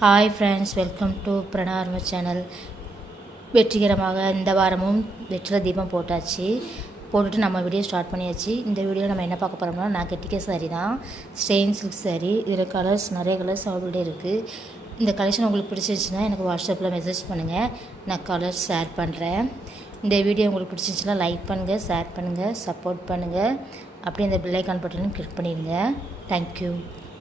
Hi friends, welcome to பிரணார்ம channel. வெற்றிகரமாக இந்த வாரமும் வெற்றில தீபம் போட்டுட்டு நம்ம வீடியோ ஸ்டார்ட் பண்ணியாச்சு. இந்த வீடியோ நம்ம என்ன பார்க்க போகிறோம்னா, நான் கட்டிக்க சாரீ தான், ஸ்டெயின் சில்க் சாரீ. இதில் கலர்ஸ் நிறைய கலர்ஸ் அவைலபிள் இருக்குது. இந்த கலெக்ஷன் உங்களுக்கு பிடிச்சிருச்சுன்னா எனக்கு வாட்ஸ்அப்பில் மெசேஜ் பண்ணுங்கள், நான் கலர்ஸ் ஷேர் பண்ணுறேன். இந்த வீடியோ உங்களுக்கு பிடிச்சிருச்சுன்னா லைக் பண்ணுங்கள், ஷேர் பண்ணுங்கள், சப்போர்ட் பண்ணுங்கள். அப்படியே இந்த பெல் ஐக்கான் பட்டனையும் கிளிக் பண்ணிடுங்க. தேங்க்யூ.